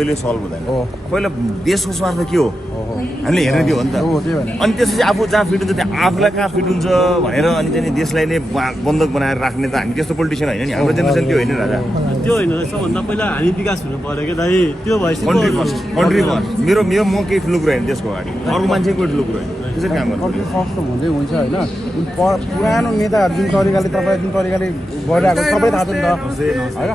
पहिले सल्भ हुँदैन पहिला देशको स्वार्थ के हो हामीले हेर्ने त्यो हो नि त अनि त्यसपछि आफू जहाँ फिट हुन्छ त्यहाँ आफूलाई कहाँ फिट हुन्छ भनेर अनि चाहिँ देशलाई नै बन्धक बनाएर राख्ने त हामी त्यस्तो पोलिटिसियन होइन नि हाम्रो जेनेरेसन त्यो होइन राजा त्यो होइन सबभन्दा पहिला हामी विकास हुनु पर्यो क्या दाइ त्यो भएपछि कन्ट्री फर्स्ट मेरो म केही ठुलो कुरा होइन त्यसको अगाडि अरू मान्छे कोही ठुलो कुरा होइन त्यसरी काम गर्नु कन्ट्री फर्स्ट त हुँदै हुन्छ होइन पुरानो नेताहरू जुन तरिकाले तपाईँ जुन तरिकाले गरिरहेको सबै थाहा छ नि त होइन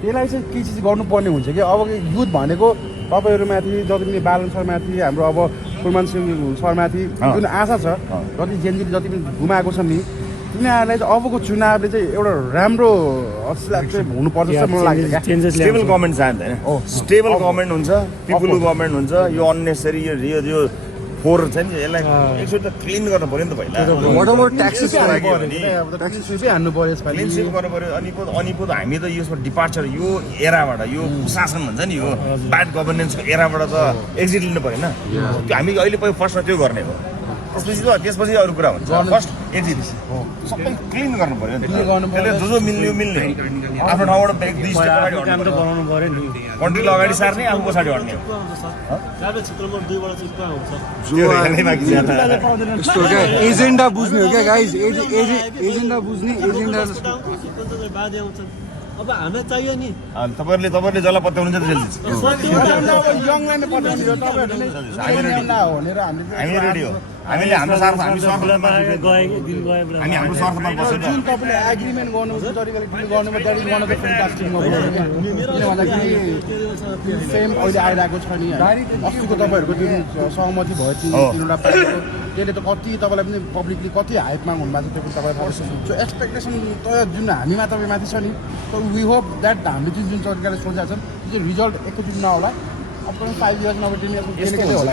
त्यसलाई चाहिँ के चिज गर्नुपर्ने हुन्छ कि अब युथ भनेको तपाईँहरूमाथि जति पनि बालन सरमाथि हाम्रो अब कुलमान सिंह सरमाथि जुन आशा छ जति जेनजीले जति पनि गुमाएको छ नि तिनीहरूलाई चाहिँ अबको चुनावले चाहिँ एउटा राम्रो चाहिँ हुनुपर्छ जस्तो मलाई लाग्छ क्या स्टेबल गभर्मेन्ट चाहन्छ होइन स्टेबल गभर्मेन्ट हुन्छ पिपुल गभर्मेन्ट हुन्छ यो अननेसेसरी यो फोहोर छ नि यसलाई एकचोटि त क्लिन गर्नु पऱ्यो नि त पहिला हान्नु पर्यो क्लिन स्विप गर्नु पऱ्यो अनि पो हामी त यसमा डिपार्चर यो एराबाट यो कुशासन भन्छ नि यो ब्याड गभर्नेन्सको एराबाट त एक्जिट लिनु पऱ्यो होइन त्यो हामी अहिले फर्स्टमा त्यो गर्ने हो त्यसपछि अरू कुरा हुन्छ फर्स्ट एक्जिट सबै क्लिन गर्नु पऱ्यो त्यसले जो मिल्ने आफ्नो ठाउँबाट दुई स्टेप अगाडि बनाउनु पर्यो नि कन्ट्रीलाई अगाडि सार्ने आफू पछाडि हट्ने क्षेत्रमा दुईबाट चाहिँ कहाँ हुन्छ एजेन्डा बुझ्ने हो क्या गाइज एजेन्डा बुझ्ने एजेन्डा बाधे आउँछ अब हामीलाई चाहियो नि तपाईँहरूले जसलाई पत्याउनुहुन्छ हामी रेडी हो हामीले हाम्रो स्वार्थ हामी स्वार्थमा हाम्रो स्वार्थमा बसेर जुन तपाईँले एग्रिमेन्ट गर्नु तरिकाले गर्नुमा that is one of the fantastic किन भन्दाखेरि सेम अहिले आइरहेको छ नि अस्तिको तपाईँहरूको जुन सहमति भयो तिनवटा पार्टीको त्यसले त कति तपाईँलाई पनि पब्लिकली कति हाइपमा हुनुभएको छ त्यो पनि तपाईँ सो एक्सपेक्टेसन त जुन हामीमा तपाईँमाथि छ नि वी होप द्याट हामीले जुन तरिकाले सोचेको छौँ त्यो चाहिँ रिजल्ट एकैचोटि नहोला अपकमिङ 5 इयर्स नभए 10 इयर्स होला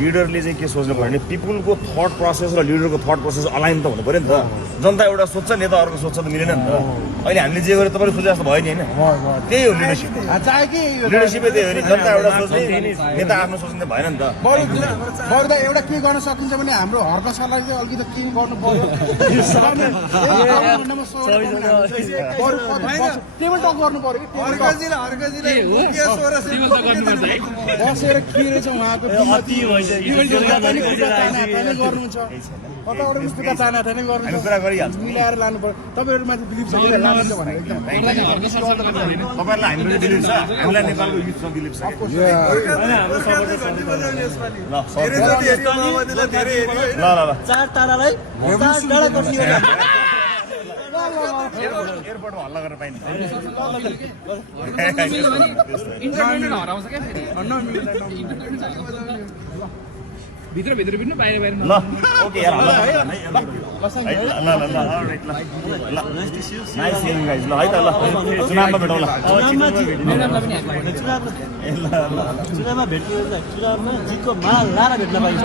लिडरले चाहिँ के सोच्नु पर्यो भने पिपुलको थट प्रोसेस र लिडरको थट प्रोसेस अलाइन त हुनु पऱ्यो नि त जनता एउटा सोच्छ नेता अर्को सोच्छ त मिलेन नि त अहिले हामीले जे गरेर तपाईँले सोचे जस्तो भयो नि होइन त्यही हो लिडरसिप लिडरसिपै त्यही हो नि जनता एउटा सोच्ने नेता आफ्नो सोच्ने भएन नि त बरु त एउटा के गर्न सकिन्छ भने हाम्रो हर्क सरलाई चाहिँ अलिकति के गर्नु पर्यो टेबल टक गर्नु पर्यो बसेर के रहेछ उहाँको गर्नुहुन्छ कताबाट पुस्तिका चाहना थिएन गर्नु कुरा गरिहाल्छ मिलाएर लानु पर्यो तपाईँहरूमाथि बिलिभ छ भनेर एकदम तपाईँहरूलाई हाम्रो बिलिभ छ हामीलाई नेपालको युथमा बिलिभ छ ल चार तारालाई एयरपोर्टमा हल्ला गरेर पाइन्छ भित्र बिन्नु बाहिर बाहिर ल ओके यार हल्ला नाइस सिइङ गाइस ल है त ल चुनावमा भेटौँला चुनावमा भेट्नु चुनावमा जितको माल लाएर भेट्न पाइन्छ